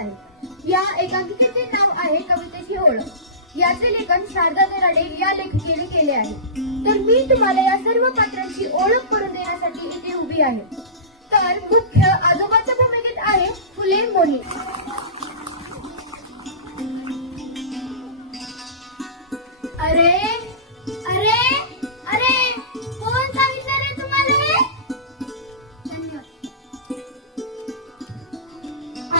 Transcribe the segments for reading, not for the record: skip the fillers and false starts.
आहे। या एकांकिकेचे नाव आहे कवितेची ओळख। याचे लेखन शारदा दराडे या लेखिकेने केले आहे। तर मी तुम्हाला या सर्व पात्रांची ओळख करून देण्यासाठी इथे उभी आहे। तर मुख्य आजोबाच्या भूमिकेत आहे फुले मोरे। अरे अरे अरे कोण सांगितलं रे तुम्हाला हे?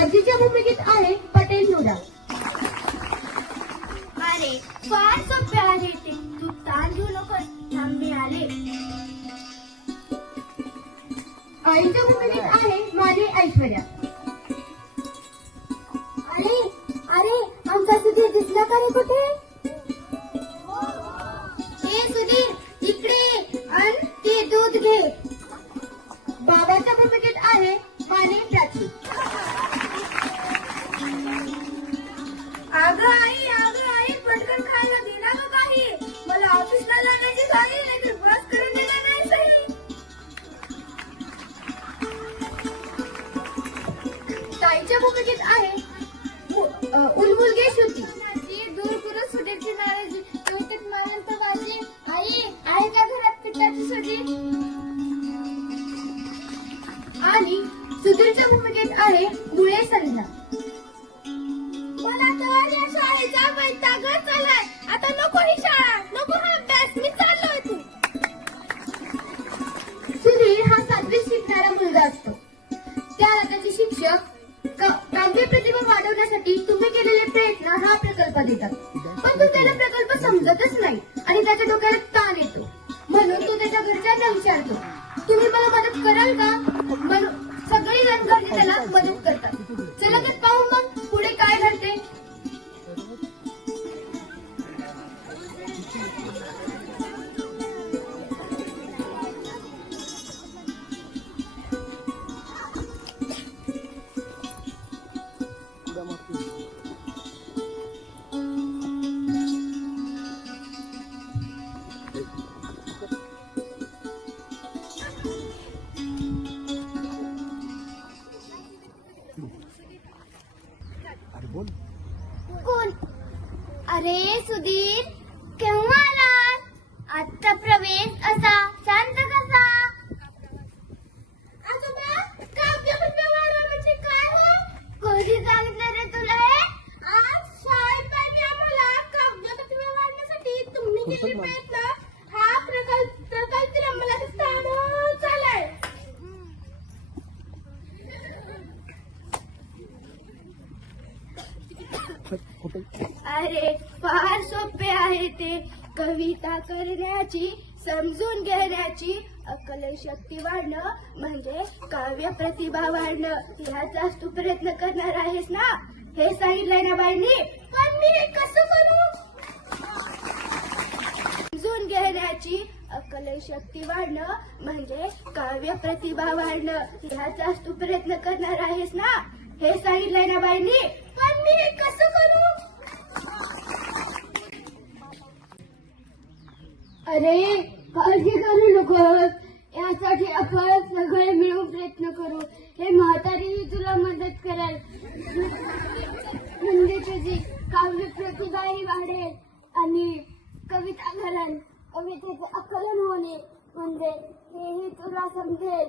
आजीच्या भूमिकेत आहे पटेल नुरा। अरे फार सोपे आहे ते, तू ताण घेऊ नकोस, थांबे आले। आईच्या भूमिकेत आहे माने ऐश्वर्या। अरे अरे आमचा सुधीर दिसला का रे कुठे? हे सुधीर इकडे आण ते दूध घे। बाबाच्या भूमिकेत आहे माने प्राची। अगं आई पटकन खायला दे ना गं काही, मला ऑफिसला जाण्याची घाई आहे, नाहीतर बस करून देणार नाही सही। ताईच्या भूमिकेत आहे उलमुलगे श्रुती। दूर करून सुधीरची नाराजी कवितेत मानंत माझी आई आहे का घरात पिठाची सुधी? आणि सुधीरच्या भूमिकेत आहे मुळे संध्या। मला तर या शाळेचा वैतागच आलाय, आता नको ही शाळा, नको हा अभ्यास, मी चाललोय तू। सुधीर हा 7वीत शिकणारा मुलगा असतो। त्याला त्याचे शिक्षक काव्य प्रतिभा वाढवण्यासाठी तुम्ही केलेले प्रयत्न हा प्रकल्प देतात, पण तो त्याला प्रकल्प समजतच नाही आणि त्याच्या डोक्याला ताण येतो। म्हणून तो त्याच्या घरच्यांना विचारतो, तुम्ही मला मदत कराल का? म्हणून सगळी जण घरचे त्याला मदत करतात। चला तर पाहू मग पुढे काय घडते। कोण? अरे सुधीर केव्हा आलास? आजचा प्रवेश असा शांत कसा? आजोबा काव्य प्रतिभा वाढवा म्हणजे काय हो? कोणी सांगितलं रे तुला हे? आज शाळेत पाहिजे आम्हाला काव्य प्रतिभा वाढवण्यासाठी तुम्ही केलेले प्रयत्न हा प्रकल्प मला स्थान चालाय। अरे फार सोपे आहे ते, कविता करण्याची, समजून घेण्याची अक्कल शक्ती वाढणं म्हणजे काव्य प्रतिभा वाढणं। ह्याचाच तू प्रयत्न करणार आहेस ना? हे सांगितलंय ना बाईंनी, पण मी हे कसं करू? समजून घेण्याची अक्कल शक्ती वाढणं म्हणजे काव्य प्रतिभा वाढणं। ह्याचाच तू प्रयत्न करणार आहेस ना? हे सांगितलंय ना बाईंनी, पण मी हे कसं करू? अरे काळजी करू नकोस, यासाठी आपण सगळे मिळून प्रयत्न करू। हे म्हातारीही तुला मदत करेल, म्हणजे तुझी काव्य प्रतिभाही वाढेल आणि कविता घडेल, कवितेचे आकलन होणे म्हणजे हेही तुला समजेल।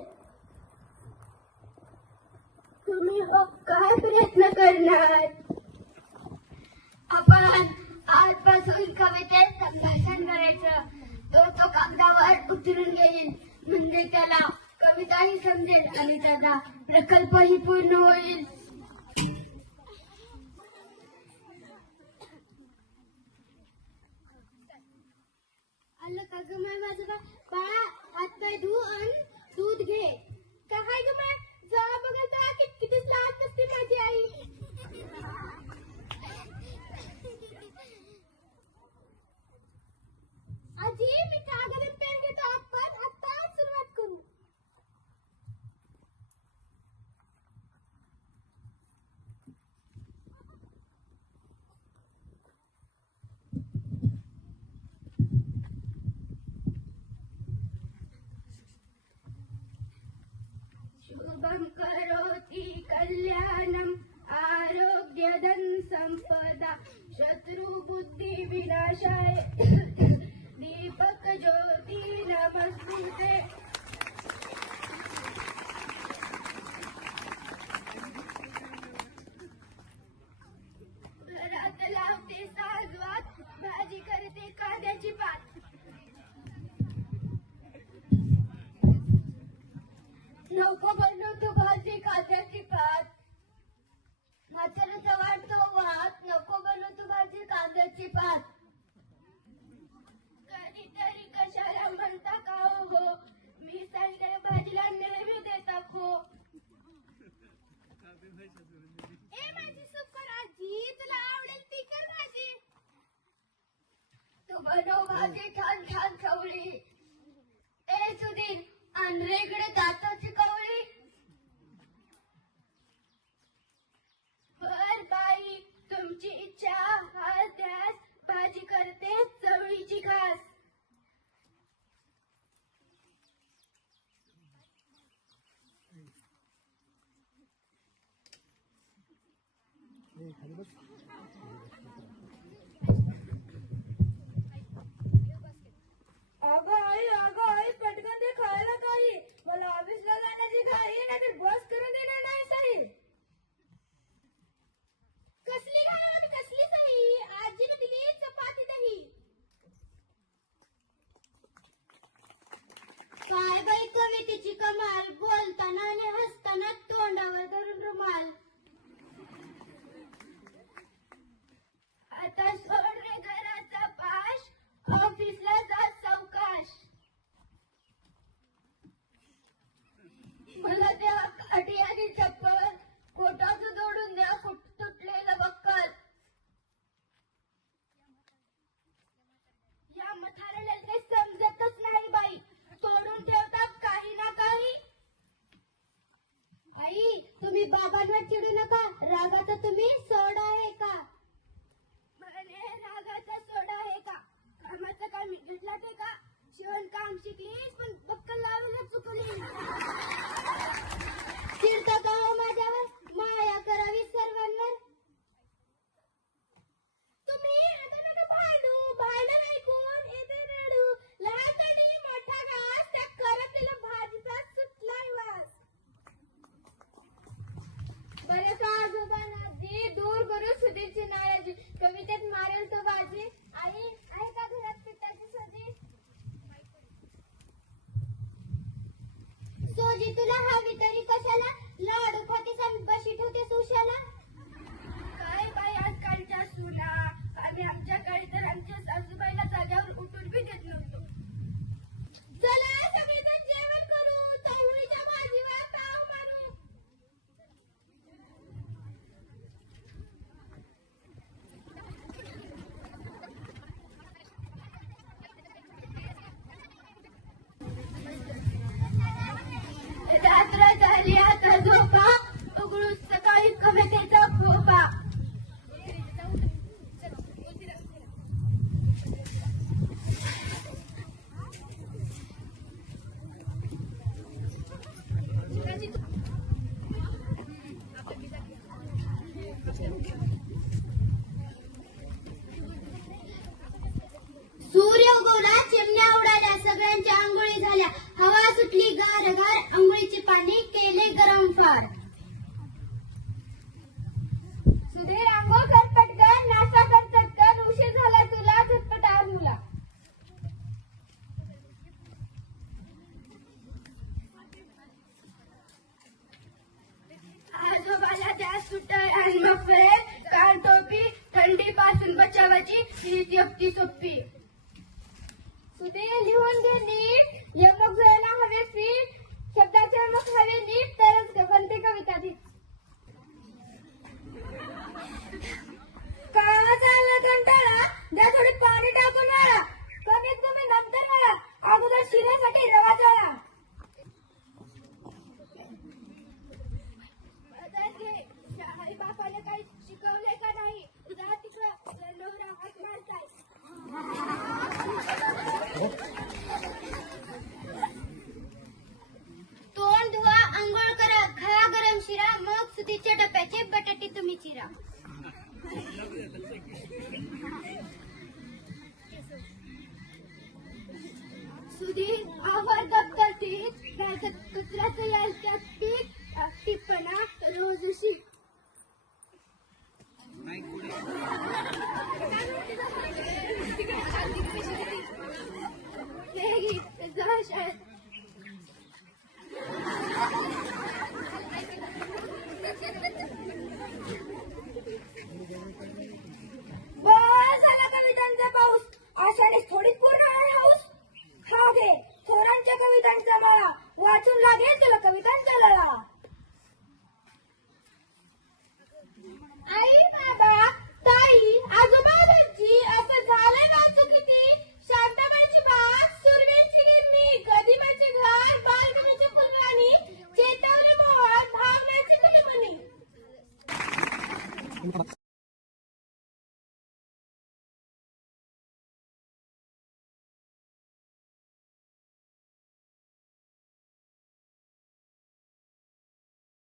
तुम्ही काय प्रयत्न करणार? आपण आजपासून कवितेत संभाषण करायचं। तो कागदावर उतरून घेईल, म्हणजे त्याला कविताही समजेल आणि त्याचा प्रकल्पही पूर्ण होईल। आलं का ग माय माझं बाळा, हात पाय धु आणि दूध घे। काय ग माय, जा बघा जा, किती लहान असते माझी आई। आजी मी कागद आणि पेन घेतो, आपण आता सुरुवात करू। संपदा शत्रु बुद्धी विनाशाय दीपक ज्योती नमस्ते. घरात लावते साजवात भाजी करते कांद्याची पात. नको बनू तू भाजी कांद्याची पात. म्हाताऱ्याचा वाटतो वाट. नको बनू तू भाजी कांद्याची पात. कधीतरी कशाला म्हणता का हो, मी सांगते भाजीला नेहमी देता खो. ए माझी सुपर आजी, तुला आवडेल ती कर भाजी. तू बनव भाजी छान छान चवळी. ए सुधीर, आंध्रेकडे दाताची कवळी. बर बाई, तुमची इच्छा हाल त्यास भाजी करते चवळीची खास. अगं आई पटकन ते खायला काही. मला ऑफिसला जाण्याची घाई नाही तर बस करून देणार नाही सही. कसली घाई आणि कसली सही, आजीने दिली चपाती दही. काय बाई कवितेची कमाल. बोलताना आणि हसताना तोंडावर धरून रुमाल. आता सोड रे घराचा पाश, ऑफिसला जा सावकाश. मला द्या काठी आणि चप्पल. कोटाचं जोडून द्या तुटलेलं बक्कल. या म्हाताऱ्याला काही समजतच नाही बाई, तोडून ठेवतात काही ना काही. आई, तुम्ही बाबांवर चिडू नका. रागाचा तुम्ही सोडा आहे का. म्हणे रागाचा सोडा आहे का, कामाचं काम घेतला ते का. शिवण काम शिकलीस पण बक्कल लावलं चुकली. चिडता का हो माझ्यावर. माया करावी सर्वांवर. तुम्ही भांडण ऐकून येते रडू. लहानपणी मोठा घास, त्या करतेला भाजीचा सुटलाय वास. बरे का आजोबांना ती दूर करू सुधीरची नाराजी. कवितेत मारेल तो बाजी. आई आहे का घरात पिठाची सोजी. सोजी तुला हवी तरी कशाला. लाडू खाती बशी ठेवते सुशाला. काय बाई आजकालच्या सुना, आम्ही आमच्या काळी तर आमच्या सासूबाईला जाग्यावर उठून बी देत नव्हतो. चला सगळेजण जेवण करू. चवळीच्या भाजीवर ताव मारू. रात्र झाली आता झोपा, उघडून सकाळी कवितेचा खोपा. सूर्य उगवला. चिमण्या उडाल्या. सगळ्यांच्या आंघोळी झाल्या. हवा सुटली गार गार. आंघोळीचे पाणी केले गरम फार. सुधीर आंघोळ कर पटकन, नाश्ता कर चटकन, उशीर झाला तुला झटपट आवर मुला. आजोबाला द्या सुटर आणि मफलर, कान टोपी, थंडीपासून बचावाची हीच युक्ती सोपी. सुधीर लिहून घे नीट. यमक जायला हवे पीठ. शब्दाचे यमक हवे नीट तरच बनते कविता ती. कामाचा आला कंटाळा. द्या थोडी पाणी टाकून वाळा. कमीत कमी नंतर वाळा. अगोदर शिऱ्यासाठी रवा चळा. मदत घे, आई बापाने काही शिकवले का नाही. जा तिकडं नवरा हात मारताय. तोंड धुवा. आंघोळ करा. खा गरम शिरा. कवितेचा माळा वाचून लागेल तुला कवितांचा लळा.